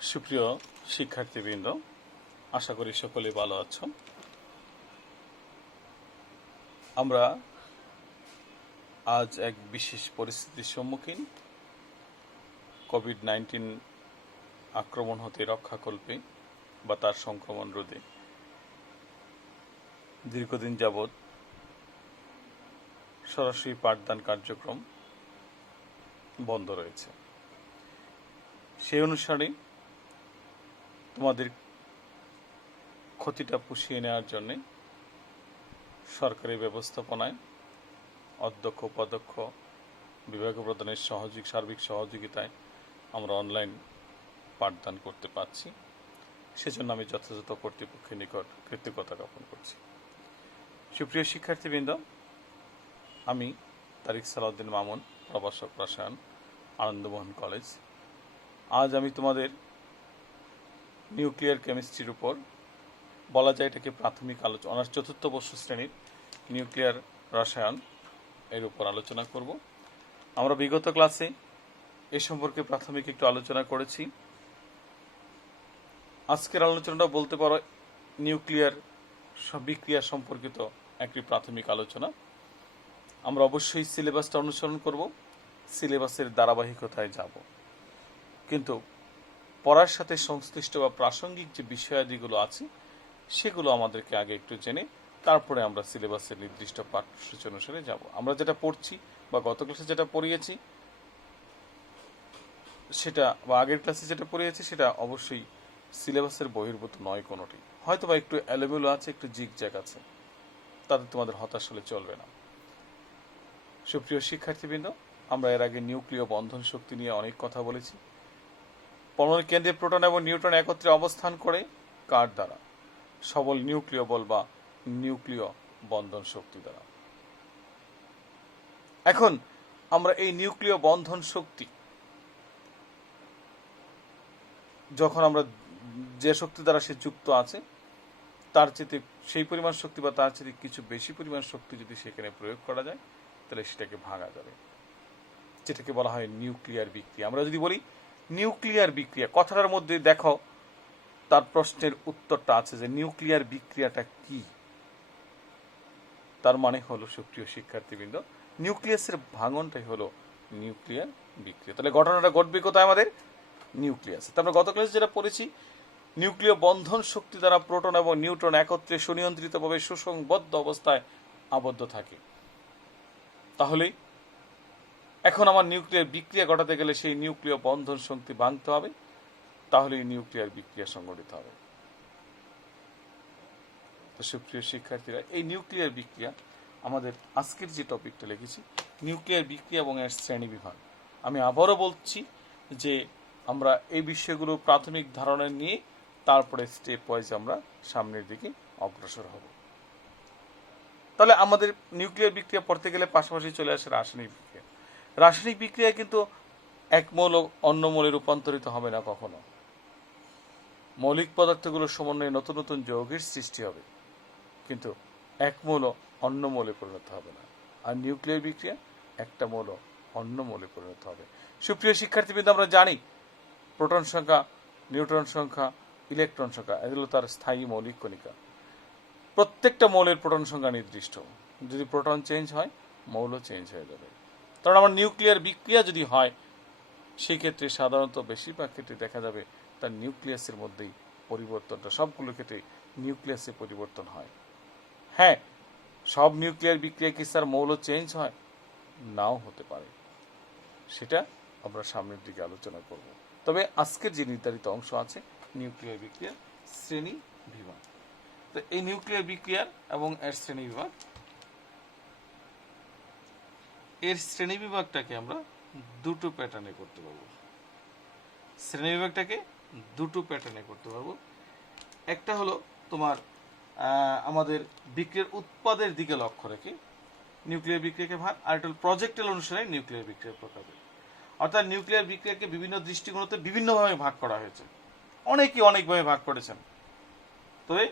সুপ্রিয় শিক্ষার্থীবৃন্দ, আশা করি সকলে ভালো আছো। আমরা আজ এক বিশেষ পরিস্থিতির সম্মুখীন। কোভিড-19 আক্রমণ হতে রক্ষাকল্পে বা তার সংক্রমণ রোধে দীর্ঘদিন যাবৎ সরাসরি পাঠদান কার্যক্রম বন্ধ রয়েছে। সেই অনুসারে তোমাদের ক্ষতিটা পুষিয়ে নেওয়ার জন্য সরকারি ব্যবস্থাপনায় অধ্যক্ষ উপাধ্যক্ষ বিভাগীয় প্রধানের সার্বিক সহযোগিতায় আমরা অনলাইন পাঠদান করতে পারছি। সেজন্য আমি যথাযথ কর্তৃপক্ষের নিকট কৃতজ্ঞতা জ্ঞাপন করছি। সুপ্রিয় শিক্ষার্থীবৃন্দ, আমি তারিক সালাউদ্দিন মামুন, প্রভাষক রসায়ন, আনন্দমোহন কলেজ। আজ আমি তোমাদের নিউক্লিয়ার কেমিস্ট্রির উপর, বলা যায় এটাকে প্রাথমিক আলোচনা, অনার্স চতুর্থ বর্ষ শ্রেণীর নিউক্লিয়ার রসায়ন এর উপর আলোচনা করব। আমরা বিগত ক্লাসে এ সম্পর্কে প্রাথমিক একটু আলোচনা করেছি। আজকের আলোচনাটা বলতে পারো নিউক্লিয়ার বিক্রিয়া সম্পর্কিত একটি প্রাথমিক আলোচনা। আমরা অবশ্যই সিলেবাসটা অনুসরণ করব, সিলেবাসের ধারাবাহিকতায় যাব, কিন্তু পড়ার সাথে সংশ্লিষ্ট বা প্রাসঙ্গিক যে বিষয়াদিগুলো আছে সেগুলো আমাদেরকে আগে একটু জেনে তারপরে আমরা সিলেবাসের নির্দিষ্ট পাঠ্যসূচি অনুসারে যাব। আমরা যেটা পড়ছি বা গত ক্লাসে যেটা পড়িয়েছি সেটা, বা আগের ক্লাসে যেটা পড়িয়েছি সেটা অবশ্যই সিলেবাসের বহির্ভূত নয় কোনোটি। হয়তো বা একটু এলোমেলো আছে, একটু জিগজ্যাগ আছে, তাতে তোমাদের হতাশ হলে চলবে না। সুপ্রিয় শিক্ষার্থীবৃন্দ, আমরা এর আগে নিউক্লিয় বন্ধন শক্তি নিয়ে অনেক কথা বলেছি। পরমাণুর কেন্দ্রে প্রোটন এবং নিউট্রন একত্রে অবস্থান করে কার দ্বারা? সবল নিউক্লিয় বল বা নিউক্লিয় বন্ধন শক্তি দ্বারা। এখন আমরা এই নিউক্লিয় বন্ধন শক্তি যখন আমরা যে শক্তি দ্বারা সে যুক্ত আছে তার চেয়ে সেই পরিমাণ শক্তি বা তার চেয়ে কিছু বেশি পরিমাণ শক্তি যদি সেখানে প্রয়োগ করা যায় তাহলে সেটাকে ভাঙা যাবে, যেটাকে বলা হয় নিউক্লিয়ার বিক্রিয়া। আমরা যদি বলি নিউক্লিয়ার বিক্রিয়া, কথাটার মধ্যে দেখো তার প্রশ্নের উত্তরটা আছে যে নিউক্লিয়ার বিক্রিয়াটা কি। তার মানে হলো, সুপ্রিয় শিক্ষার্থীবৃন্দ, নিউক্লিয়াসের ভাঙনটাই হলো নিউক্লিয়ার বিক্রিয়া। তাহলে ঘটনাটা ঘটবে কোথায়? আমাদের নিউক্লিয়াসে। তো আমরা গত ক্লাসে যেটা পড়েছি, নিউক্লিয় বন্ধন শক্তি দ্বারা প্রোটন এবং নিউট্রন একত্রে সুনিয়ন্ত্রিতভাবে সুসংবদ্ধ অবস্থায় আবদ্ধ থাকে। তাহলে এখন আমার নিউক্লিয়ার বিক্রিয়া ঘটাতে গেলে সেই নিউক্লিয় বন্ধন শক্তি ভাঙতে হবে, তাহলে নিউক্লিয়ার বিক্রিয়া সংঘটিত হবে। তো সুপ্রিয় শিক্ষার্থীরা, এই নিউক্লিয়ার বিক্রিয়া, আমাদের আজকের যে টপিকটা লিখেছি নিউক্লিয়ার বিক্রিয়া এবং এর শ্রেণী বিভাগ, আমি আবারও বলছি যে আমরা এই বিষয়গুলো প্রাথমিক ধারণা নিয়ে তারপরে স্টেপ ওয়াইজ আমরা সামনের দিকে অগ্রসর হব। তাহলে আমাদের নিউক্লিয়ার বিক্রিয়া পড়তে গেলে পাশাপাশি চলে আসে রাসায়নিক বিক্রিয়া। রাসায়নিক বিক্রিয়া কিন্তু এক মৌল অন্য মৌলে রূপান্তরিত হবে না কখনো। মৌলিক পদার্থগুলোর সমন্বয়ে নতুন নতুন যৌগের সৃষ্টি হবে, কিন্তু এক মৌল অন্য মৌলে পরিণত হবে না। আর নিউক্লিয়ার বিক্রিয়া একটা মৌল অন্য মৌলে পরিণত হবে। সুপ্রিয় শিক্ষার্থীবৃন্দ, আমরা জানি প্রোটন সংখ্যা, নিউট্রন সংখ্যা, ইলেকট্রন সংখ্যা এগুলো তার স্থায়ী মৌলিক কণিকা। প্রত্যেকটা মৌলের প্রোটন সংখ্যা নির্দিষ্ট। যদি প্রোটন চেঞ্জ হয় মৌল চেঞ্জ হয়ে যাবে। কারণ আমার নিউক্লিয়ার বিক্রিয়া যদি হয় সেই ক্ষেত্রে সাধারণত বেশিরভাগ ক্ষেত্রে দেখা যাবে তার নিউক্লিয়াসের মধ্যেই পরিবর্তনটা, সবগুলো ক্ষেত্রে নিউক্লিয়াসে পরিবর্তন হয়। হ্যাঁ, সব নিউক্লিয়ার বিক্রিয়া কি স্যার মৌল চেঞ্জ হয়? নাও হতে পারে, সেটা আমরা সামনের দিকে আলোচনা করব। তবে আজকের যে নির্ধারিত অংশ আছে নিউক্লিয়ার বিক্রিয়ার শ্রেণী বিভাগ। তো এই নিউক্লিয়ার বিক্রিয়ার এবং এর শ্রেণী বিভাগ, এর শ্রেণী বিভাগটাকে আমরা দুটো প্যাটার্নে করতে পারবো। শ্রেণী বিভাগটাকে দুটো প্যাটার্নে করতে পারবো। একটা হলো তোমার আমাদের বিক্রিয়ার উৎপাদের দিকে লক্ষ্য রেখে নিউক্লিয়ার বিক্রিয়াকে ভাগ, আর একটা প্রজেক্টাইল অনুসারে নিউক্লিয়ার বিক্রিয়ার প্রকার। অর্থাৎ নিউক্লিয়ার বিক্রিয়াকে বিভিন্ন দৃষ্টিকোণতে বিভিন্নভাবে ভাগ করা হয়েছে, অনেকে অনেকভাবে ভাগ করেছেন। তবে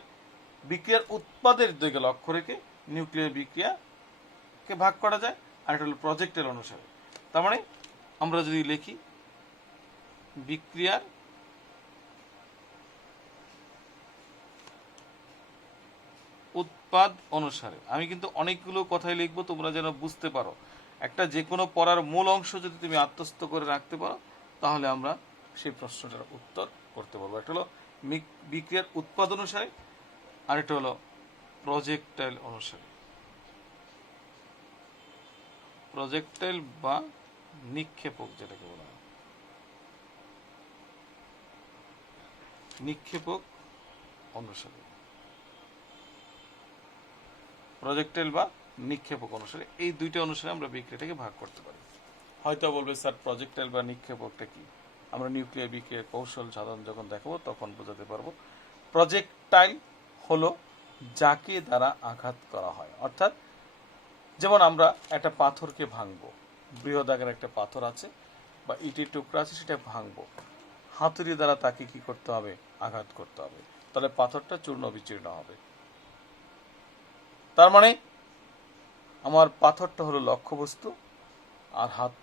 বিক্রিয়ার উৎপাদের দিকে লক্ষ্য রেখে নিউক্লিয়ার বিক্রিয়াকে ভাগ করা যায়, আর একটা হলো প্রজেক্টাইল অনুসারে। তার মানে আমরা যদি লিখি বিক্রিয়ার উৎপাদ অনুসারে। আমি কিন্তু অনেকগুলো কথাই লিখবো, তোমরা যেন বুঝতে পারো। একটা যে কোনো পড়ার মূল অংশ যদি তুমি আত্মস্থ করে রাখতে পারো, তাহলে আমরা সেই প্রশ্নটার উত্তর করতে পারবো। একটা হলো বিক্রিয়ার উৎপাদ অনুসারে, আরেকটা হলো প্রজেক্টাইল অনুসারে। প্রজেক্টাইল বা নিক্ষেপক যেটাকে বলা হয়, নিক্ষেপক অনুসারে, প্রজেক্টাইল বা নিক্ষেপক অনুসারে, এই দুইটা অনুসারে আমরা বিক্রিয়াটাকে ভাগ করতে পারি। হয়তো বলবে স্যার প্রজেক্টাইল বা নিক্ষেপকটা কি? আমরা নিউক্লিয়ার বিক্রিয়ার কৌশল সাধারণ যখন দেখাবো তখন বোঝাতে পারবো। প্রজেক্টাইল হলো যাকে দ্বারা আঘাত করা হয়, অর্থাৎ যেমন আমরা একটা পাথরকে ভাঙবো, বৃহৎ আকারের একটা পাথর আছে বা ইটের টুকরা আছে, সেটা ভাঙবো, হাতুড়ি দ্বারা তাকে কি করতে হবে? আঘাত করতে হবে, তাহলে পাথরটা চূর্ণ বিচূর্ণ হবে। তার মানে আমার পাথরটা হলো লক্ষ্যবস্তু আর হাত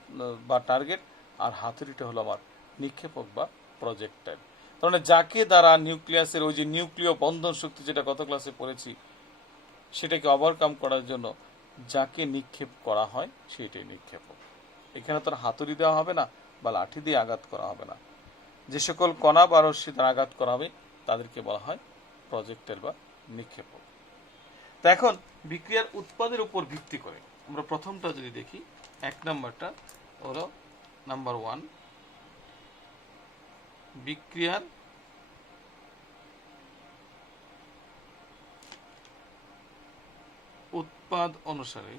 বা টার্গেট, আর হাতুড়িটা হলো আমার নিক্ষেপক বা প্রজেক্টাইল। তার মানে যাকে দ্বারা নিউক্লিয়াসের ওই যে নিউক্লিয় বন্ধন শক্তি যেটা গত ক্লাসে পড়েছি, সেটাকে ওভারকাম করার জন্য যাকে নিক্ষেপ করা হয় সেটাই নিক্ষেপক। এখানে তো হাতুড়ি দেওয়া হবে না বা লাঠি দিয়ে আঘাত করা হবে না। যে সকল কণা বা রশ্মি দ্বারা আঘাত করা হবে তাদেরকে বলা হয় প্রজেক্টাইল বা নিক্ষেপক। তো এখন বিক্রিয়ার উৎপাদের উপর ভিত্তি করে আমরা প্রথমটা যদি দেখি, 1 নম্বরটা হলো নাম্বার 1, বিক্রিয়ার উৎপাদ অনুসারে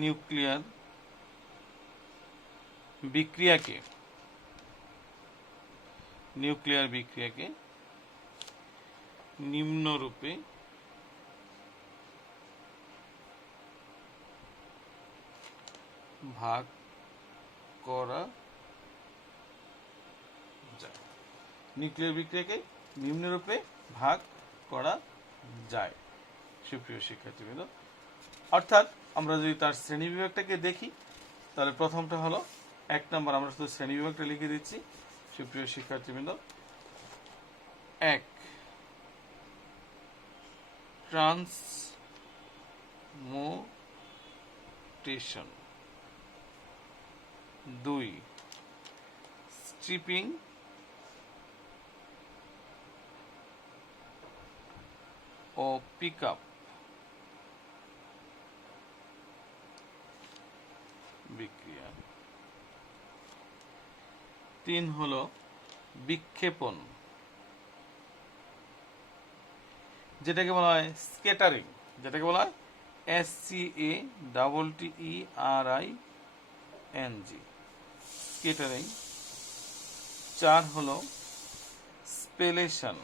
নিউক্লিয়ার বিক্রিয়াকে নিম্নরূপে ভাগ করা যায়। নিউক্লিয়ার বিক্রিয়াকে নিম্নরূপে ভাগ করা যায়। সুপ্রিয় শিক্ষার্থীবৃন্দ, অর্থাৎ আমরা যদি তার শ্রেণী বিভাগটাকে দেখি, তাহলে প্রথমটা হলো 1 নম্বর, আমরা শুধু শ্রেণী বিভাগটা লিখে দিচ্ছি। সুপ্রিয় শিক্ষার্থীবৃন্দ, 1 ট্রান্সমোটেশন, 2 স্ট্রিপিং ও পিকআপ বিক্রিয়া, 3 হলো বিক্ষেপণ, যেটাকে বলা হয় স্ক্যাটারিং, যেটাকে বলা হয় SCATTERING, স্ক্যাটারিং। 4 হলো স্পেলেশন,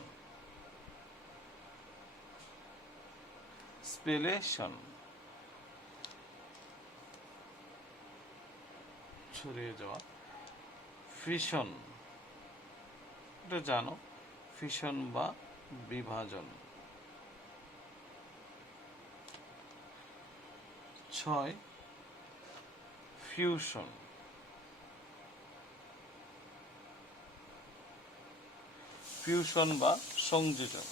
ছড়িয়ে যাওয়া। ফিশন, এটা জানো, ফিশন বা বিভাজন। 6 ফিউশন, বা সংযোজন।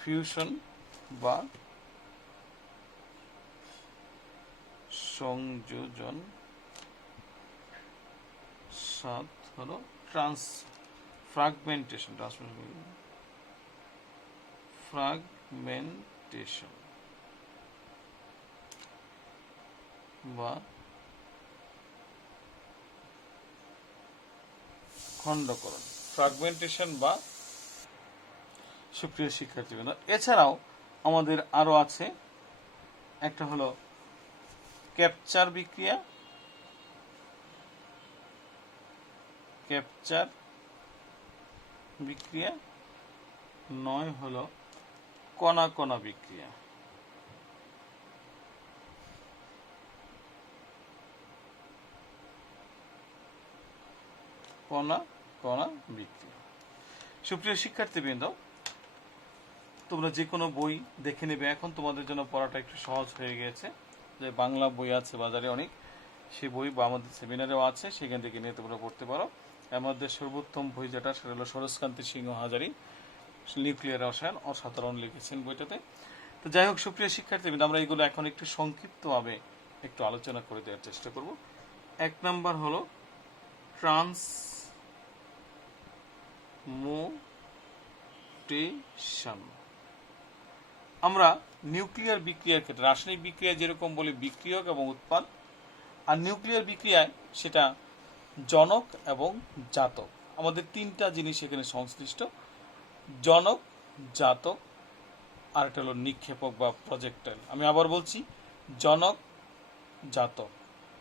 ফিউশন বা সংযোজন। 7 হলো ফ্রাগমেন্টেশন বা খণ্ডকরণ, ফ্রাগমেন্টেশন বা। সুপ্রিয় শিক্ষার্থীবৃন্দ, এছাড়াও আমাদের আরো আছে, একটা হলো ক্যাপচার বিক্রিয়া, 9 হলো কণা কণা বিক্রিয়া, সুপ্রিয় শিক্ষার্থীবৃন্দ, তোমরা যে কোনো বই দেখে নেবে। এখন তোমাদের জন্য পড়াটা একটু সহজ হয়ে গেছে, যে বাংলা বই আছে বাজারে অনেক, সে বই বা আমাদের সেমিনারেও আছে, সেখান থেকে নিয়ে তোমরা পড়তে পারো। আমাদের সর্বোত্তম বই যেটা, সেটা হলো সরোজকান্তি সিংহ হাজারি নিউক্লিয়ার রসায়ন, অসাধারণ লিখেছেন বইটাতে। তো যাই হোক সুপ্রিয় শিক্ষার্থীবৃন্দ, আমরা এগুলো এখন একটু সংক্ষিপ্তভাবে একটু আলোচনা করে দেওয়ার চেষ্টা করব। 1 নাম্বার হলো ট্রান্সমুটেশন। আমরা নিউক্লিয়ার বিক্রিয়ার ক্ষেত্রে রাসায়নিক বিক্রিয়া যেরকম বলি বিক্রিয়ক এবং উৎপাদ, আর নিউক্লিয়ার বিক্রিয়ায় সেটা জনক এবং জাতক। আমাদের তিনটা জিনিস এখানে সংশ্লিষ্ট: জনক, জাতক, আর একটা হলো নিক্ষেপক বা প্রজেক্টাইল। আমি আবার বলছি, জনক, জাতক।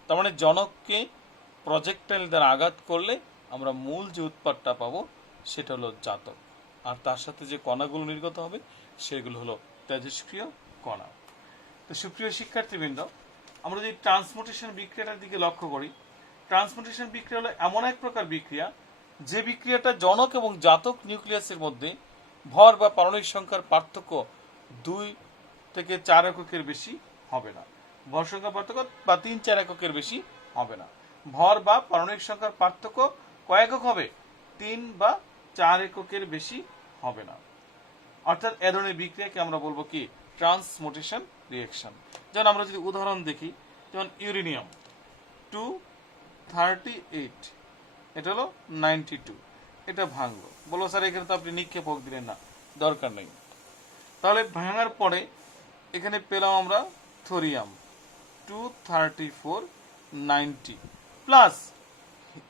তার মানে জনককে প্রজেক্টাইল দ্বারা আঘাত করলে আমরা মূল যে উৎপাদটা পাবো সেটা হলো জাতক, আর তার সাথে যে কণাগুলো নির্গত হবে সেগুলো হলো তেজস্ক্রিয় কণা। তো সুপ্রিয় শিক্ষার্থীবৃন্দ, আমরা যদি ট্রান্সমুটেশন বিক্রিয়াটার দিকে লক্ষ্য করি, ট্রান্সমুটেশন বিক্রিয়া হলো এমন এক প্রকার বিক্রিয়া যে বিক্রিয়াটা জনক এবং জাতক নিউক্লিয়াসের মধ্যে ভর বা পারমাণবিক সংখ্যার পার্থক্য 2 থেকে 4 এককের বেশি হবে না। ভর সংখ্যার পার্থক্য বা 3-4 এককের বেশি হবে না। ভর বা পারমাণবিক সংখ্যার পার্থক্য কয় একক হবে? 3 বা 4 এককের বেশি হবে না। অর্থাৎ এ ধরনের বিক্রিয়াকে আমরা বলবো কি? ট্রান্সমুটেশন রিঅ্যাকশন। যেমন আমরা যদি উদাহরণ দেখি, যেমন ইউরেনিয়াম 238, এটা হলো 92, এটা ভাঙলো। বলো স্যার এখানে তো আপনি নিক্ষেপক দিলেন না। দরকার নেই। তাহলে ভাঙার পরে এখানে পেলাম আমরা থোরিয়াম 23490 প্লাস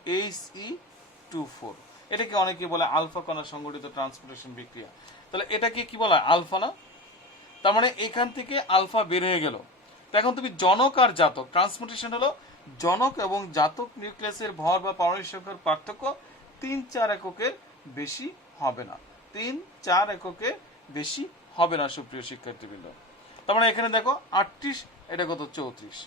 He24। এটাকে অনেকে বলে আলফা কণা সংগঠিত ট্রান্সপোর্টেশন বিক্রিয়া। তাহলে এটাকে কি বলা? আলফা না? তার মানে এখান থেকে আলফা বের হয়ে গেল। তো এখন তুমি জনক আর জাতক, ট্রান্সপোর্টেশন হলো জনক এবং জাতক নিউক্লিয়াসের ভর বা পারমাণবিক সংখ্যার পার্থক্য 3-4 এককের বেশি হবে না। 3-4 এককের বেশি হবে না সুপ্রিয় শিক্ষার্থীবৃন্দ। তার মানে এখানে দেখো 38, এটা কত? 34।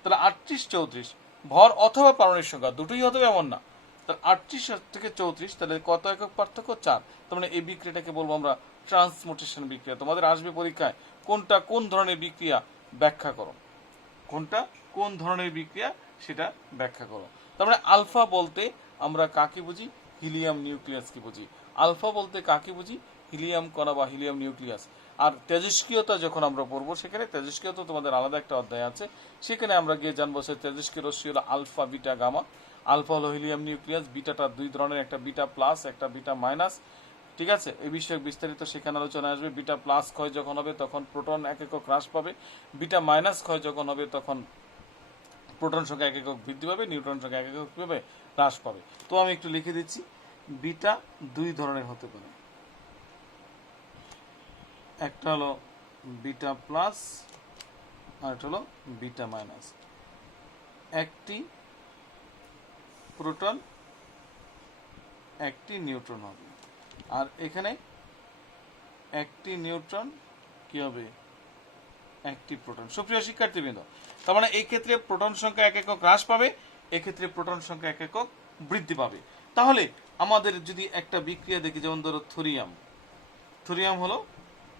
তাহলে 38-34 ভর অথবা পারমাণবিক সংখ্যা দুটোই হতে হবে এমন না। তাহলে 38 থেকে 34, তাহলে কত একক পার্থক্য? 4। তার মানে এই বিক্রিয়াটাকে বলবো আমরা ট্রান্সমুটেশন বিক্রিয়া। তোমাদের আসবে পরীক্ষায় কোনটা কোন ধরনের বিক্রিয়া ব্যাখ্যা করো, কোনটা কোন ধরনের বিক্রিয়া সেটা ব্যাখ্যা করো। তার মানে আলফা বলতে আমরা কাকে বুঝি? হিলিয়াম নিউক্লিয়াসকে বুঝি। আলফা বলতে কাকে বুঝি? হিলিয়াম কণা বা হিলিয়াম নিউক্লিয়াস। আর তেজস্ক্রিয়তা যখন আমরা পড়বো, সেখানে তেজস্ক্রিয়তা তোমাদের আলাদা একটা অধ্যায় আছে, সেখানে আমরা গিয়ে জানবো সে তেজস্ক্রিয় রশ্মি হলো আলফা, বিটা, গামা। আলফা হলো হিলিয়াম নিউক্লিয়াস, বিটাটা 2 ধরনের, একটা বিটা প্লাস, একটা বিটা মাইনাস। ঠিক আছে, এই বিষয়ে বিস্তারিত সেখানে আলোচনা আসবে। বিটা প্লাস ক্ষয় যখন হবে তখন প্রোটন 1 একক হ্রাস পাবে, বিটা মাইনাস ক্ষয় যখন হবে তখন প্রোটন সংখ্যা 1 একক বৃদ্ধি পাবে, নিউট্রন সংখ্যা 1 একক পাবে হ্রাস পাবে। তো আমি একটু লিখে দিচ্ছি, বিটা 2 ধরনের হতে পারে। একটা হলো বিটা প্লাস আর একটা হলো বিটা মাইনাস। একটি প্রোটন একটি নিউট্রন হবে, আর এখানে একটি নিউট্রন কি হবে? একটি প্রোটন। সুপ্রিয় শিক্ষার্থীবৃন্দ, তার মানে এই ক্ষেত্রে প্রোটন সংখ্যা 1 একক হ্রাস পাবে, এক্ষেত্রে প্রোটন সংখ্যা 1 একক বৃদ্ধি পাবে। তাহলে আমাদের যদি একটা বিক্রিয়া দেখি, যেমন ধরো থোরিয়াম, থোরিয়াম হলো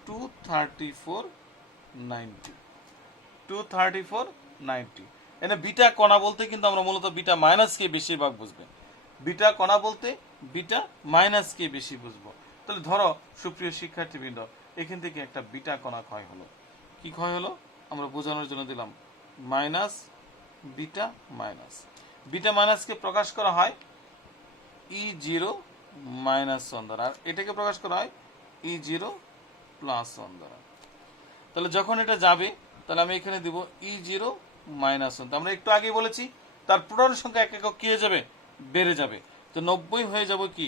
23490। এখানে বিটা কণা বলতে কিন্তু আমরা মূলত বিটা মাইনাসকে বেশিরভাগ বুঝবে। বিটা কণা বলতে বিটা মাইনাসকে বেশি বুঝবো। তাহলে ধরো সুপ্রিয় শিক্ষার্থীবৃন্দ, এখান থেকে একটা বিটা কণা ক্ষয় হলো। কি ক্ষয় হলো? আমরা বোঝানোর জন্য দিলাম মাইনাস বিটা মাইনাস। বিটা মাইনাসকে প্রকাশ করা হয় E0 মাইনাস 1 দ্বারা, আর এটাকে প্রকাশ করা হয় E0 প্লাস 1 দ্বারা। তাহলে যখন এটা যাবে, তাহলে আমি এখানে দিব E0 মাইনাস 1। আমরা একটু আগে বলেছি তার প্রোটন সংখ্যা 1 একক কি হয়ে যাবে? বেড়ে যাবে। তো 90 হয়ে যাবে কি?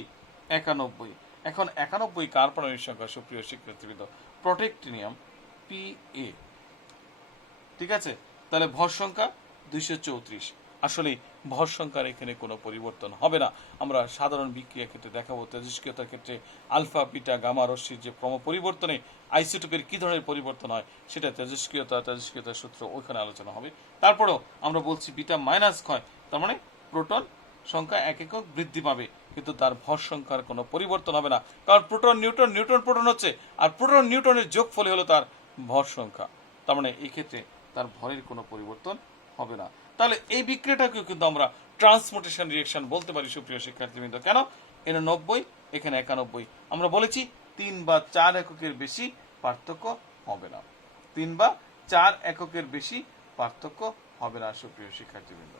91। এখন 91 কার পারমাণবিক সংখ্যা সুপ্রিয় শিক্ষার্থীবৃন্দ? প্রোটেক্টিনিয়াম Pa। ঠিক আছে, তাহলে ভর সংখ্যা 234। আসলে ভর সংখ্যার এখানে কোনো পরিবর্তন হবে না। আমরা সাধারণ বিক্রিয়ার ক্ষেত্রে দেখাবো তেজস্ক্রিয়তার ক্ষেত্রে আলফা, বিটা, গামা রশ্মির যে ক্রম পরিবর্তনে আইসোটোপের কি ধরনের পরিবর্তন হয় সেটা তেজস্ক্রিয়তার সূত্র ওইখানে আলোচনা হবে। তারপরেও আমরা বলছি বিটা মাইনাস ক্ষয়, তার মানে প্রোটন সংখ্যা 1 একক বৃদ্ধি পাবে, কিন্তু তার ভর সংখ্যার কোনো পরিবর্তন হবে না। কারণ প্রোটন নিউট্রন, নিউট্রন প্রোটন হচ্ছে, আর প্রোটন নিউট্রনের যোগফলই হলো তার ভর সংখ্যা। তার মানে এই ক্ষেত্রে তার ভরের কোনো পরিবর্তন হবে না। তাহলে এই বিক্রিয়াটাকেও কিন্তু আমরা ট্রান্সমুটেশন রিয়েকশন বলতে পারি সুপ্রিয় শিক্ষার্থীবৃন্দ। কেন? এখানে 90, এখানে 91, আমরা বলেছি 3 বা 4 এককের বেশি পার্থক্য হবে না, 3 বা 4 এককের বেশি পার্থক্য হবে না সুপ্রিয় শিক্ষার্থীবৃন্দ।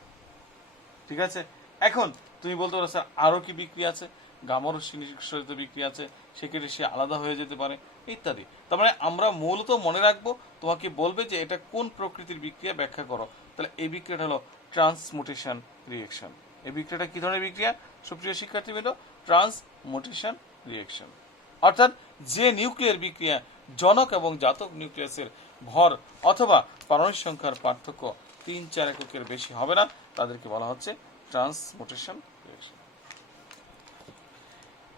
ঠিক আছে, এখন তুমি বলতে পারো স্যার আরো কি বিক্রিয়া আছে, গামারশ্মি নিঃসরিত বিক্রিয়া আছে, সেক্ষেত্রে সে আলাদা হয়ে যেতে পারে ইত্যাদি। তার মানে আমরা মূলত মনে রাখবো, তোমাকে বলবে যে এটা কোন প্রকৃতির বিক্রিয়া ব্যাখ্যা করো, তাহলে এই বিক্রিয়াটা হলো ট্রান্সমুটেশন রিয়েকশন। এই বিক্রিয়াটা কি ধরনের বিক্রিয়া সুপ্রিয় শিক্ষার্থীবৃন্দ? ট্রান্সমুটেশন রিয়েকশন। অর্থাৎ যে নিউক্লিয়ার বিক্রিয়া জনক এবং জাতক নিউক্লিয়াসের ভর অথবা পারমাণবিক সংখ্যার পার্থক্য 3-4 এককের বেশি হবে না, তাদেরকে বলা হচ্ছে ট্রান্সমুটেশন রিয়েকশন।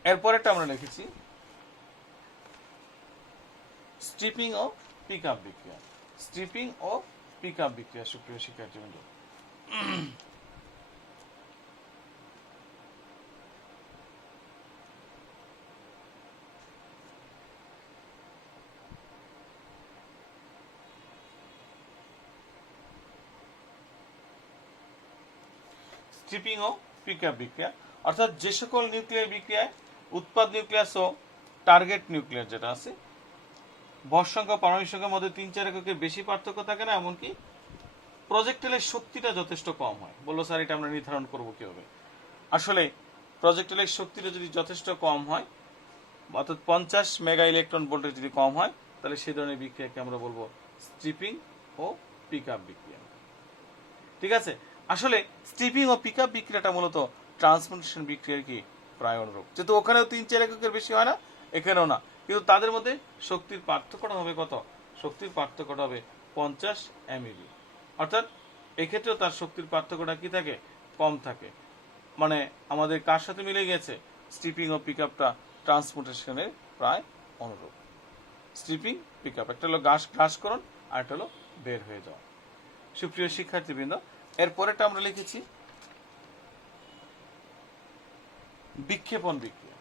এরপরেরটা আমরা লিখেছি স্ট্রিপিং ও পিক আপ বিক্রিয়া। স্ট্রিপিং ও পিক আপ বিক্রিয়া সুপ্রিয় শিক্ষার্থীবৃন্দ। স্ট্রিপিং ও পিক আপ বিক্রিয়া অর্থাৎ যে সকল নিউক্লিয়ার বিক্রিয়ায় উৎপাদ নিউক্লিয়াস ও টার্গেট নিউক্লিয়াস যেটা আছে ভর সংখ্যা পারমাণবিক সংখ্যার মধ্যে 3-4 এককের বেশি পার্থক্য থাকে না, এমনকি প্রজেক্টাইলের শক্তিটা যথেষ্ট কম হয়। বললো স্যার এটা আমরা নির্ধারণ করবো কিভাবে? আসলে প্রজেক্টাইলের শক্তিটা যদি যথেষ্ট কম হয়, অর্থাৎ 50 মেগা ইলেকট্রন ভোল্টেজ যদি কম হয়, তাহলে সেই ধরনের বিক্রিয়াকে আমরা বলবো স্ট্রিপিং ও পিক আপ বিক্রিয়া। ঠিক আছে, আসলে স্ট্রিপিং ও পিক আপ বিক্রিয়াটা মূলত ট্রান্সমুটেশন বিক্রিয়ার কি প্রায় অনুরূপ, যেহেতু ওখানেও 3-4 এককের বেশি হয় না, এখানেও না, কিন্তু তাদের মধ্যে শক্তির পার্থক্যটা হবে কত? শক্তির পার্থক্যটা হবে 50 MeV। অর্থাৎ এক্ষেত্রেও তার শক্তির পার্থক্যটা কি থাকে? কম থাকে। মানে আমাদের কার সাথে মিলে গেছে? স্ট্রিপিং ও পিক আপটা ট্রান্সমুটেশনের প্রায় অনুরূপ। স্ট্রিপিং পিক আপ, একটা হলো গ্রাসকরণ আর একটা হলো বের হয়ে যাওয়া। সুপ্রিয় শিক্ষার্থীবৃন্দ, এরপরেটা আমরা লিখেছি বিক্ষেপণ বিক্রিয়া।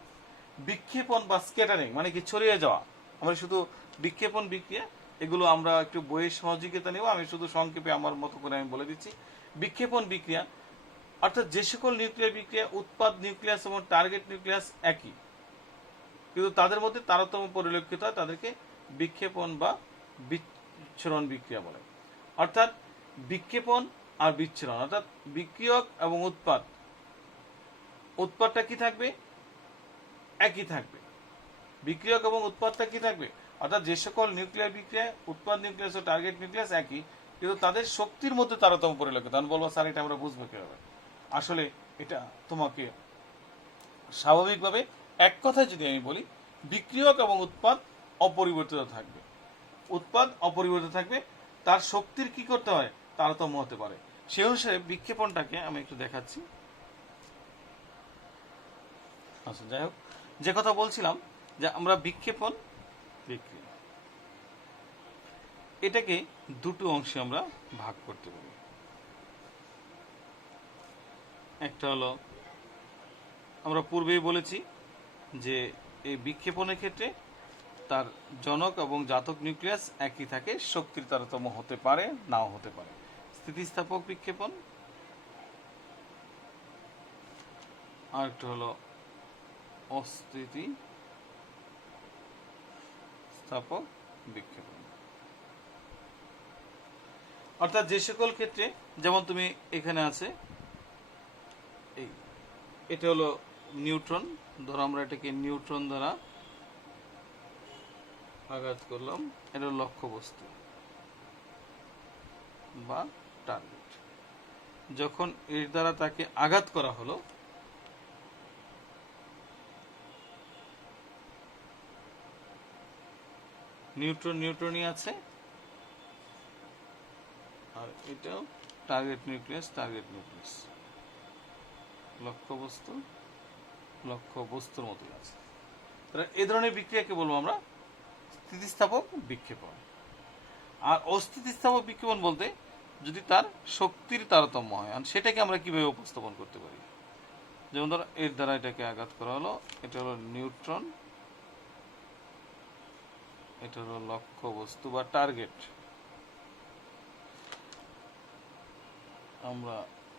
বিক্ষেপণ বা স্ক্যাটারিং মানে কি? ছড়িয়ে যাওয়া। আমরা শুধু বিক্ষেপণ বিক্রিয়া, এগুলো আমরা একটু বইয়ের সহযোগিতা নেব, আমি শুধু সংক্ষেপে আমার মতো করে আমি বলে দিচ্ছি। বিক্ষেপণ বিক্রিয়া অর্থাৎ যে সকল নিউক্লিয়ার বিক্রিয়া উৎপাদ নিউক্লিয়াস এবং টার্গেট নিউক্লিয়াস একই, কিন্তু তাদের মধ্যে তারতম্য পরিলক্ষিত হয়, তাদেরকে বিক্ষেপণ বা বিচ্ছুরণ বিক্রিয়া বলে। অর্থাৎ বিক্ষেপণ আর বিচ্ছুরণ অর্থাৎ বিক্রিয়ক এবং উৎপাদটা কি থাকবে? একই থাকবে। বিক্রিয়ক এবং উৎপাদটা কি থাকবে? অর্থাৎ যে সকল নিউক্লিয়ার বিক্রিয়ায় উৎপাদ নিউক্লিয়াস ও টার্গেট নিউক্লিয়াস একই, কিন্তু তাদের শক্তির মধ্যে তারতম্য পরিলক্ষিত। আমি বলবো স্যার এটা আমরা বুঝবো কিভাবে? আসলে এটা তোমাকে স্বাভাবিকভাবে এক কথায় যদি আমি বলি, বিক্রিয়ক এবং উৎপাদ অপরিবর্তিত থাকবে। উৎপাদ অপরিবর্তিত থাকবে, তার শক্তির কি করতে হয়? তারতম্য হতে পারে। সেই অনুসারে বিক্ষেপণটাকে আমি একটু দেখাচ্ছি। আচ্ছা, যাই হোক, যে কথা বলছিলাম যে আমরা বিক্ষেপণ বিক্রিয়া এটাকে দুটো অংশে আমরা ভাগ করতে পারি। একটা হলো আমরা পূর্বেই বলেছি যে এই বিক্ষেপণের ক্ষেত্রে তার জনক এবং জাতক নিউক্লিয়াস একই থাকে, শক্তির তারতম্য হতে পারে, নাও হতে পারে। স্থিতিস্থাপক বিক্ষেপণ আর একটা হলো অস্থিতিস্থাপক বিক্ষেপণ। অর্থাৎ যে সকল ক্ষেত্রে, যেমন তুমি এখানে আছে এটা হলো নিউট্রন, ধরো আমরা এটাকে নিউট্রন দ্বারা আঘাত করলাম, এটা হলো লক্ষ্যবস্তু বা টার্গেট। যখন এর দ্বারা তাকে আঘাত করা হলো, নিউট্রনই আছে, আর এটাও টার্গেট নিউক্লিয়াস, লক্ষ্যবস্তুর মতো আছে। এই ধরনের বিক্রিয়াকে বলবো আমরা স্থিতিস্থাপক বিক্ষেপণ। আর অস্থিতিস্থাপক বিক্ষেপণ বলতে যদি তার শক্তির তারতম্য হয়, আর সেটাকে আমরা কিভাবে উপস্থাপন করতে পারি? যেমন ধরো এর দ্বারা এটাকে আঘাত করা হলো, এটা হলো নিউট্রন, এটা হলো লক্ষ্যবস্তু বা টার্গেট। আমরা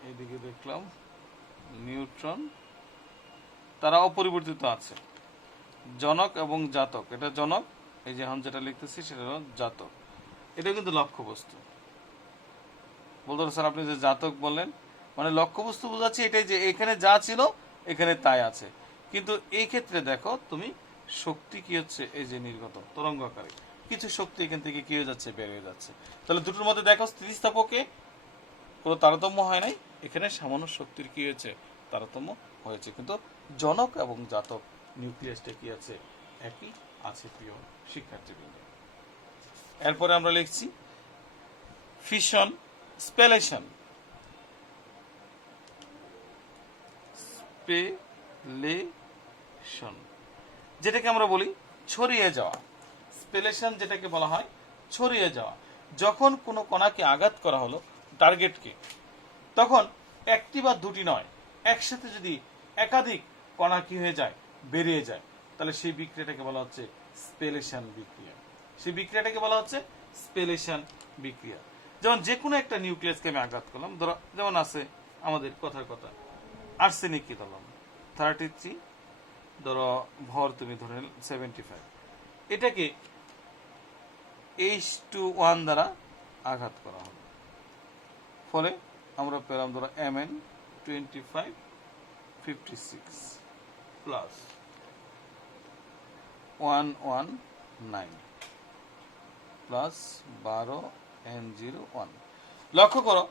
এদিকে দেখলাম নিউট্রন, তারা অপরিবর্তিত আছে। জনক এবং জাতক, এটা জনক, এই যে এখন যেটা লিখতেছি সেটা হলো জাতক। এটা কিন্তু লক্ষ্যবস্তু। বলতে স্যার আপনি যে জাতক বললেন, মানে লক্ষ্যবস্তু বোঝাচ্ছি এটাই যে এখানে যা ছিল এখানে তাই আছে। কিন্তু এই ক্ষেত্রে দেখো তুমি শক্তি কি হচ্ছে, এই যে নির্গত তরঙ্গ আকারে কিছু শক্তি এখান থেকে কি হয়ে যাচ্ছে, বের হয়ে যাচ্ছে। তাহলে দুটোর মধ্যে দেখো স্থিতিস্থাপকে কোনো তারতম্য হয় নাই, এখানে সামান্য শক্তির কি হয়েছে, তারতম্য হয়েছে। কিন্তু জনক এবং জাতক নিউক্লিয়াসটা কি আছে, একই আছে প্রিয় শিক্ষার্থীবৃন্দ। এরপরে আমরা লিখছি ফিশন স্পেলেশন। স্পেলেশন যেটাকে আমরা বলি ছড়িয়ে যাওয়া। স্পেলেশন যেটাকে বলা হয় ছড়িয়ে যাওয়া। যখন কোনো কণাকে আঘাত করা হলো টার্গেটকে, তখন একটি বা দুটি নয়, একসাথে যদি একাধিক কণা কি হয়ে যায়, বেরিয়ে যায়, তাহলে সেই বিক্রিয়াটাকে বলা হচ্ছে স্পেলেশন বিক্রিয়া। সেই বিক্রিয়াটাকে বলা হচ্ছে স্পেলেশন বিক্রিয়া। যেমন যে কোনো একটা নিউক্লিয়াসকে আমি আঘাত করলাম, ধরো যেমন আছে আমাদের কথার কথা আর্সেনিক কি ধরলাম 33, ধরো ভর তুমি ধরে 75, এটাকে H2O দ্বারা আঘাত করা হলো, ফলে আমরা পেলাম ধরো Mn2556 প্লাস 119 প্লাস 12N01। লক্ষ্য করো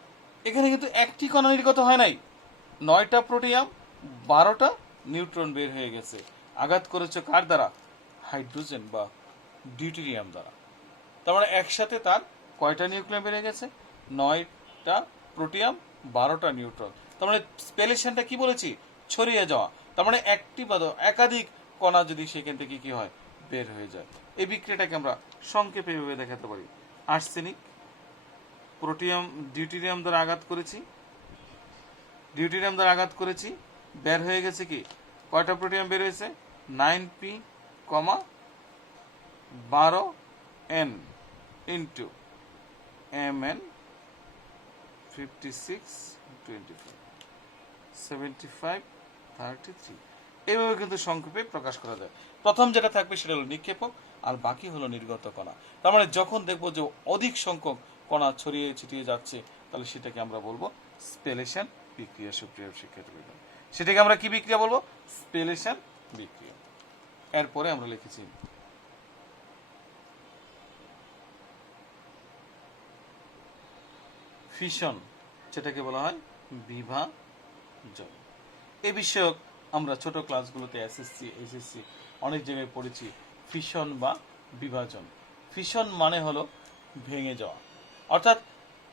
এখানে কিন্তু একটি কণা নির্গত হয় নাই, 9টা প্রোটিয়াম 12টা নিউট্রন বের হয়ে গেছে। আঘাত করেছে কার দ্বারা, হাইড্রোজেন বা ডিউটেরিয়াম দ্বারা। তার মানে একসাথে তার কয়টা নিউক্লিয়াস বেড়ে গেছে, 9টা প্রোটিয়াম 12টা নিউট্রন। তার মানে স্পেলেশনটা কি বলেছি, ছড়িয়ে যাওয়া। তার মানে একটি বা একাধিক কণা যদি সেখান থেকে কি হয়, বের হয়ে যায়। এই বিক্রিয়াটাকে আমরা সংক্ষেপে এভাবে দেখাতে পারি। আর্সেনিক প্রোটিয়াম ডিউটেরিয়াম দ্বারা আঘাত করেছি, ডিউটেরিয়াম দ্বারা আঘাত করেছি, বের হয়ে গেছে কি, কয়টা প্রোটিয়াম বের হয়েছে, 9p, 12n ইন্টু Mn5625 75 33। এইভাবে কিন্তু সংক্ষেপে প্রকাশ করা যায়। প্রথম যেটা থাকবে সেটা হলো নিক্ষেপক, আর বাকি হলো নির্গত কণা। তার মানে যখন দেখবো যে অধিক সংখ্যক কণা ছড়িয়ে ছিটিয়ে যাচ্ছে, তাহলে সেটাকে আমরা বলবো স্পেলেশন বিক্রিয়া। সুপ্রিয় শিক্ষার্থীবৃন্দ, সেটাকে আমরা কি বিক্রিয়া বলবো, স্পেলেশন বিক্রিয়া। এরপরে আমরা লিখেছি ফিশন, যেটাকে বলা হয় বিভাজন। এই বিষয়ক আমরা ছোট ক্লাসগুলোতে এসএসসি এইচএসসি অনেক জায়গায় পড়েছি ফিশন বা বিভাজন। ফিশন মানে হলো ভেঙে যাওয়া, অর্থাৎ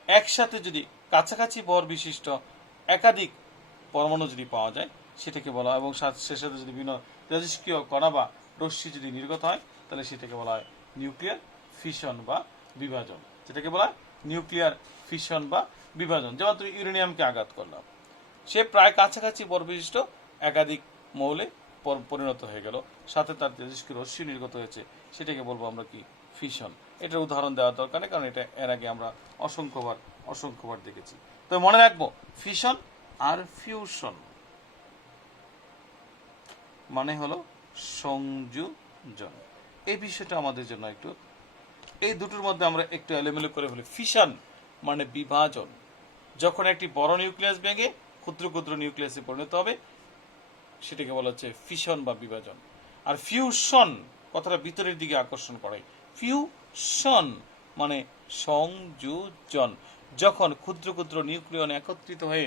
একসাথে যদি কাছাকাছি ভর বিশিষ্ট একাধিক পরমাণু যদি পাওয়া যায় সেটাকে বলা হয়, এবং সে সাথে যদি বিভিন্ন তেজস্ক্রিয় কণা বা রশ্মি যদি নির্গত হয়, তাহলে সেটাকে বলা হয় নিউক্লিয়ার ফিশন বা বিভাজন। যেটাকে বলা হয় নিউক্লিয়ার ফিশন বা বিভাজন। যেমন তুমি ইউরেনিয়ামকে আঘাত করলাম, সে প্রায় কাছাকাছি ভর বিশিষ্ট একাধিক মৌলে পরিণত হয়ে গেল, সাথে তার তেজস্ক্রিয় রশ্মি নির্গত হয়েছে, সেটাকে বলবো আমরা কি, ফিশন। এটার উদাহরণ দেওয়ার দরকার নেই, কারণ এটা এর আগে আমরা অসংখ্যবার দেখেছি। তো মনে রাখবো ফিশন আর ফিউশন মানে হলো সংযোজন। এই বিষয়টা আমাদের জন্য একটু, এই দুটোর মধ্যে আমরা একটু এলোমেলো করে ফেলি। ফিশন মানে বিভাজন, যখন একটি বড় নিউক্লিয়াস ভেঙে ক্ষুদ্র ক্ষুদ্র নিউক্লিয়াসে পরিণত হবে, সেটাকে বলা হচ্ছে ফিশন বা বিভাজন। আর ফিউশন কথাটা ভিতরের দিকে আকর্ষণ করে, ফিউশন মানে সংযোজন, যখন ক্ষুদ্র ক্ষুদ্র নিউক্লিয়ন একত্রিত হয়ে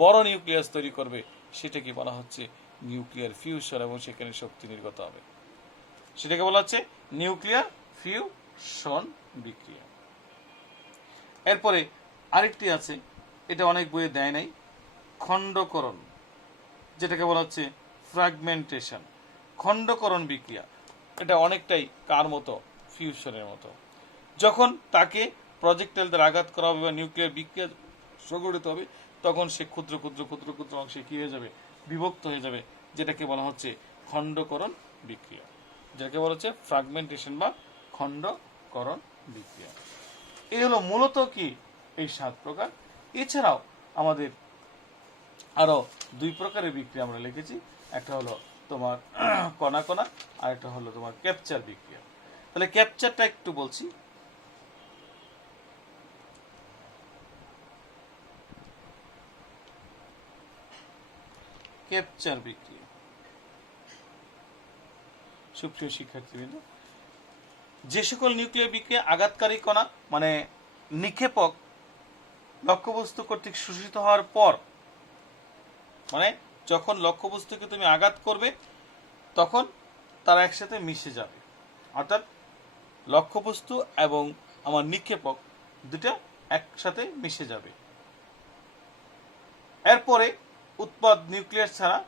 বড় নিউক্লিয়াস তৈরি করবে, সেটাকে বলা হচ্ছে নিউক্লিয়ার ফিউশন, এবং সেখানে শক্তি নির্গত হবে, সেটাকে বলা হচ্ছে নিউক্লিয়ার ফিউশন বিক্রিয়া। এরপরে আরেকটি আছে, এটা অনেক বইয়ে দেয় নাই, খণ্ডকরণ, যেটাকে বলা হচ্ছে ফ্র্যাগমেন্টেশন। খণ্ডকরণ বিক্রিয়া এটা অনেকটাই কার মতো, ফিউশনের মতো। যখন তাকে প্রজেক্টাইল দ্বারা আঘাত করা হবে বা নিউক্লিয়ার বিক্রিয়া সংঘটিত হবে, তখন সে ক্ষুদ্র ক্ষুদ্র ক্ষুদ্র ক্ষুদ্র অংশে কি হয়ে যাবে, বিভক্ত হয়ে যাবে, যেটাকে বলা হচ্ছে খণ্ডকরণ বিক্রিয়া, যাকে বলা হচ্ছে ফ্র্যাগমেন্টেশন বা খণ্ডকরণ বিক্রিয়া। এই হলো মূলত কি এই 7 প্রকার। এছাড়াও আমাদের আরো দুই প্রকারের বিক্রিয়া আমরা লিখেছি, একটা হলো তোমার কণা কণা, আর একটা হলো তোমার ক্যাপচার বিক্রিয়া। তাহলে ক্যাপচারটা একটু বলছি। ক্যাপচার বিক্রিয়া, সুপ্রিয় শিক্ষার্থীবৃন্দ, যে সকল নিউক্লিয়ার বিক্রিয়া আঘাতকারী কণা মানে নিক্ষেপক লক্ষ্যবস্তু কর্তৃক শোষিত হওয়ার পর, মানে যখন লক্ষ্যবস্তুকে তুমি আঘাত করবে তখন তারা একসাথে মিশে যাবে, অর্থাৎ লক্ষ্যবস্তু এবং আমার নিক্ষেপক দুটা একসাথে মিশে যাবে। এরপরে উৎপাদ নিউক্লিয়াস ছাড়া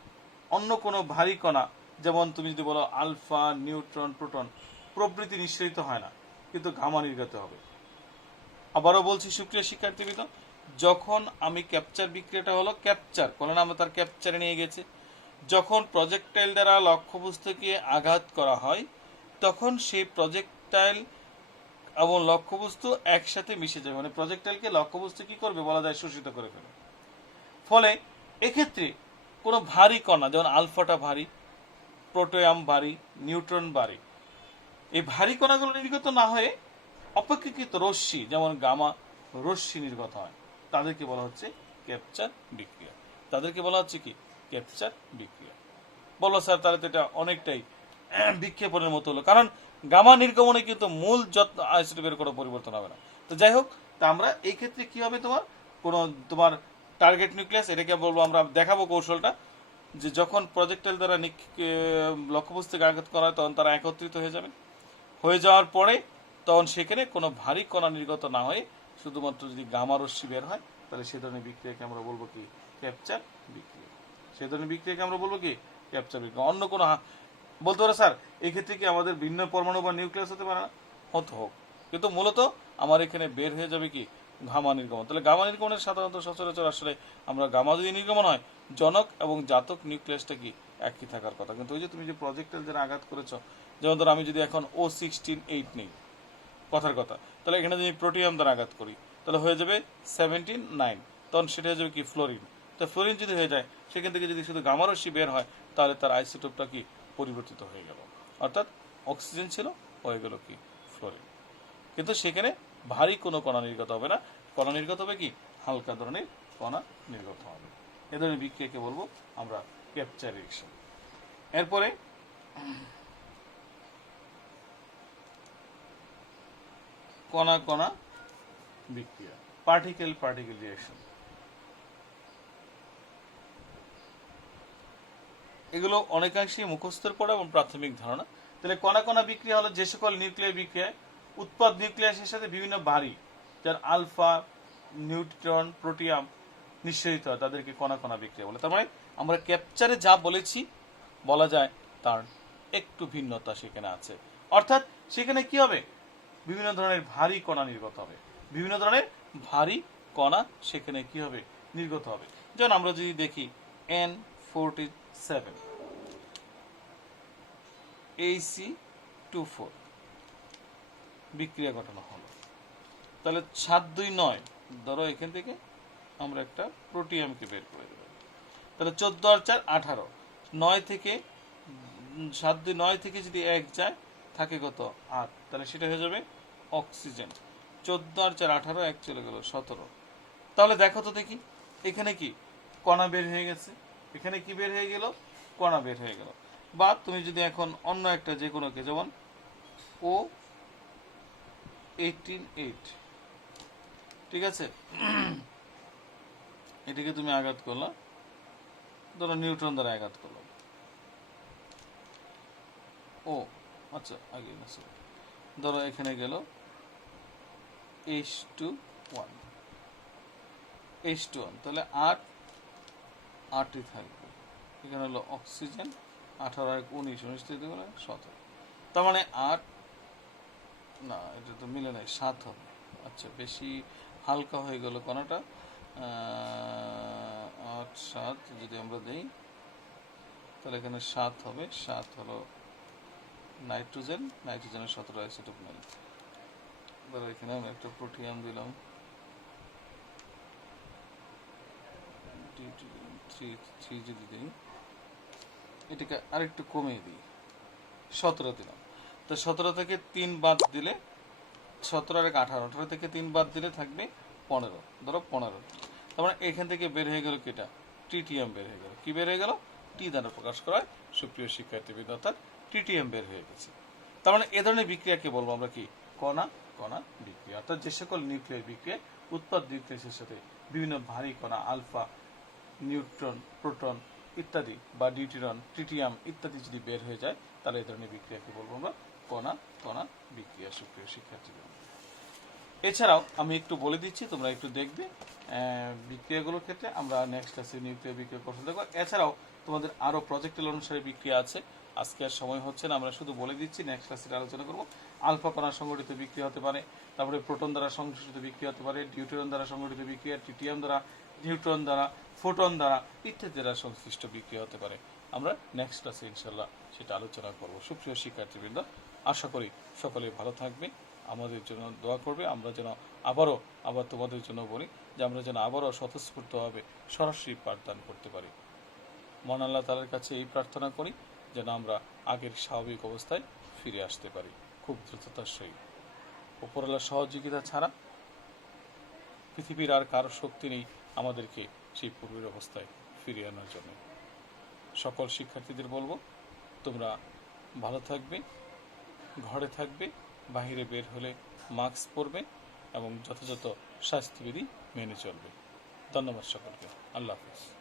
অন্য কোনো ভারী কণা, যেমন তুমি যদি বলো আলফা, নিউট্রন, প্রোটন প্রভৃতি নিঃসরিত হয় না, কিন্তু গামা নির্গত হবে। আবারও বলছি সুপ্রিয় শিক্ষার্থীবৃন্দ, যখন আমি ক্যাপচার বিক্রিয়াটা হলো ক্যাপচার কোনো নাম তার ক্যাপচারে নিয়ে গেছে, যখন প্রজেক্টাইল দ্বারা লক্ষ্যবস্তুকে আঘাত করা হয় তখন সেই প্রজেক্টাইল এবং লক্ষ্যবস্তু একসাথে মিশে যাবে, মানে প্রজেক্টাইলকে লক্ষ্যবস্তু কি করবে বলা যায় শোষিত করে ফেলে। ফলে এক্ষেত্রে কোনো ভারী কণা, যেমন আলফাটা ভারী, প্রোটয়াম ভারী, নিউট্রন ভারী, এই ভারী কণাগুলো নির্গত না হয়ে অপেক্ষাকৃত রশ্মি যেমন গামা রশ্মি নির্গত হয়, তাদেরকে বলা হচ্ছে ক্যাপচার বিক্রিয়া। তাদেরকে বলা হচ্ছে কি ক্যাপচার বিক্রিয়া। বলো স্যার তাহলে তো এটা অনেকটাই বিক্ষেপণের মতো হলো, কারণ গামা নির্গমনে কিন্তু মূল যত্ন আইসোটোপের কোনো পরিবর্তন হবে না। তো যাই হোক, তা আমরা এই ক্ষেত্রে কি হবে, তোমার টার্গেট নিউক্লিয়াস, এটাকে বলবো আমরা দেখাবো কৌশলটা, যে যখন প্রজেক্টাইল দ্বারা লক্ষ্যবস্তুকে আঘাত করা হয় তখন তারা একত্রিত হয়ে যাওয়ার পরে তখন সেখানে কোনো ভারী কণা নির্গত না হয়ে শুধুমাত্র যদি গামা রশ্মি বের হয়, তাহলে সে ধরনের বিক্রিয়াকে আমরা বলবো কি ক্যাপচার বিক্রিয়া। সে ধরনের বিক্রিয়াকে আমরা বলবো কি ক্যাপচার বিক্রিয়া। অন্য কোনো বলতে পারে স্যার এই ক্ষেত্রে কি আমাদের ভিন্ন পরমাণু বা নিউক্লিয়াস হতে পারে না, হতে হোক, কিন্তু মূলত আমার এখানে বের হয়ে যাবে কি গামা নির্গমন। তাহলে গামা নির্গমনের সাধারণত সচরাচর আসলে আমরা গামা যদি নির্গমন হয় জনক এবং জাতক নিউক্লিয়াসটা কি একই থাকার কথা, কিন্তু ওই যে তুমি যে প্রজেক্টাইল যারা আঘাত করেছ, যেমন ধরো আমি যদি এখন O16-8 নেই কথার কথা, তাহলে এখানে যদি প্রোটিয়াম দ্বারা আঘাত করি তাহলে হয়ে যাবে 17-9, তখন সেটা হয়ে যাবে কি ফ্লোরিন। তো ফ্লোরিন যদি হয়ে যায় সেখান থেকে যদি শুধু গামা রশ্মি বের হয় তাহলে তার আইসোটোপটা কি পরিবর্তিত হয়ে গেল, অর্থাৎ অক্সিজেন ছিল হয়ে গেল কি ফ্লোরিন। কিন্তু সেখানে ভারী কোনো কণা নির্গত হবে না, কণা নির্গত হবে কি হালকা ধরনের কণা নির্গত হবে। এ ধরনের বিক্রিয়াকে বলবো আমরা ক্যাপচার রিঅ্যাকশন। এরপরে কণা কণা বিক্রিয়া, পার্টিকেল পার্টিকেল রিঅ্যাকশন। এগুলো অনেকাংশেই মুখস্থের পড়া এবং প্রাথমিক ধারণা। তাহলে কণা কণা বিক্রিয়া হলো যে সকল নিউক্লিয়ার বিক্রিয়ায় উৎপাদ নিউক্লিয়াসের সাথে বিভিন্ন ভারী, যার আলফা, নিউট্রন, প্রোটিয়াম নিঃসরিত হয়, তাদেরকে কণা কণা বিক্রিয়া বলে। তার মানে আমরা ক্যাপচারে যা বলেছি বলা যায় তার একটু ভিন্নতা সেখানে আছে, অর্থাৎ সেখানে কি হবে বিভিন্ন ধরনের ভারী কণা নির্গত হবে, বিভিন্ন ধরনের ভারী কণা সেখানে কি হবে নির্গত হবে। যেমন আমরা যদি দেখি N47 AC24 বিক্রিয়া ঘটানো হলো, তাহলে 729 ধরো এখান থেকে আমরা একটা প্রোটিয়ামকে বের করে দেব, তাহলে 14 আর 4 18, 9 থেকে 729 থেকে যদি 1 যায় থাকে কত 8, তাহলে সেটা হয়ে যাবে অক্সিজেন। 14 আর 4 18, 1 চলে গেল 17। তাহলে দেখো তো দেখি এখানে কি কণা বের হয়ে গেছে, এখানে কি বের হয়ে গেল কণা বের হয়ে গেল। বা তুমি যদি এখন অন্য একটা যে কোনোকে, যেমন O18-8, ঠিক আছে, এটাকে তুমি আঘাত করলাম, ধরো নিউট্রন দ্বারা আঘাত করলাম, ও আচ্ছা আগে ধরো এখানে গেল H21, তাহলে 8ই থাকবে, এখানে হলো অক্সিজেন 18 আর 19, 19 থেকে 17, তার মানে 8 না, এটা তো মিলে নাই, 7 হবে। আচ্ছা বেশি হালকা হয়ে গেল কণাটা, 8 7 যদি আমরা দেই তাহলে এখানে 7 হবে, 7 হলো নাইট্রোজেন, নাইট্রোজেনের 17 আইসোটোপ নাই, ধরো এখানে আমরা একটা প্রোটিয়াম দিলাম, থ্রি যদি দিই, এটাকে আরেকটু কমিয়ে দিই, 17 দিলাম। তো 17 থেকে 3 বাদ দিলে 17 আর 18, 18 থেকে 3 বাদ দিলে থাকবে 15, ধরো 15। তার মানে এখান থেকে বের হয়ে গেল কিটা, টিটিএম বের হয়ে গেল। কি বের হয়ে গেল? টি দ্বারা প্রকাশ করা হয় সুপ্রিয় শিক্ষার্থীবৃন্দ, অর্থাৎ টিটিএম বের হয়ে গেছে। তার মানে এ ধরনের বিক্রিয়াকে বলবো আমরা কি, কণা কণা বিক্রিয়া। অর্থাৎ যে সকল নিউক্লিয়ার বিক্রিয়া উৎপাদ নিউক্লিয়াসের সাথে বিভিন্ন ভারী কণা আলফা, নিউট্রন, প্রোটন ইত্যাদি বা ডিউটেরন, ট্রিটিয়াম ইত্যাদি যদি বের হয়ে যায়, তাহলে এই ধরনের বিক্রিয়াকে বলবো আমরা কণা কণা বিক্রিয়া সুপ্রিয় শিক্ষার্থীবৃন্দ। এছাড়াও আমি একটু বলে দিচ্ছি, তোমরা একটু দেখবে বিক্রিয়াগুলোর ক্ষেত্রে। আমরা নেক্সট ক্লাসে নিউক্লিয়ার বিক্রিয়া করতে দেখবো। এছাড়াও তোমাদের আরো প্রজেক্টের অনুসারে বিক্রিয়া আছে, আজকে আর সময় হচ্ছে না, আমরা শুধু বলে দিচ্ছি, নেক্সট ক্লাসে আলোচনা করবো। আলফা কণা সংগঠিত বিক্রিয়া হতে পারে, তারপরে প্রোটন দ্বারা সংশ্লিষ্ট বিক্রিয়া হতে পারে, ডিউটেরন দ্বারা সংগঠিত বিক্রিয়া, ট্রিটিয়াম দ্বারা, নিউট্রন দ্বারা, ফোটন দ্বারা ইত্যাদি দ্বারা সংশ্লিষ্ট বিক্রিয়া হতে পারে। আমরা নেক্সট ক্লাসে ইনশাল্লাহ সেটা আলোচনা করবো। সুপ্রিয় শিক্ষার্থীবৃন্দ, আশা করি সকলে ভালো থাকবে, আমাদের জন্য দোয়া করবে। আমরা যেন আবার তোমাদের জন্য বলি যে আমরা যেন আবারও স্বতঃস্ফূর্তভাবে সরাসরি পাঠদান করতে পারি। মহান আল্লাহ তাআলার কাছে এই প্রার্থনা করি যেন আমরা আগের স্বাভাবিক অবস্থায় ফিরে আসতে পারি খুব দ্রুততার সহিত। উপরওয়ালার সহযোগিতা ছাড়া পৃথিবীর আর কারো শক্তি নেই আমাদেরকে সেই পূর্বের অবস্থায় ফিরিয়ে আনার জন্য। সকল শিক্ষার্থীদের বলবো, তোমরা ভালো থাকবে, ঘরে থাকবে, বাহিরে বের হলে মাস্ক পরবে এবং যথাযথ স্বাস্থ্যবিধি মেনে চলবে। ধন্যবাদ সকলকে। আল্লাহ হাফেজ।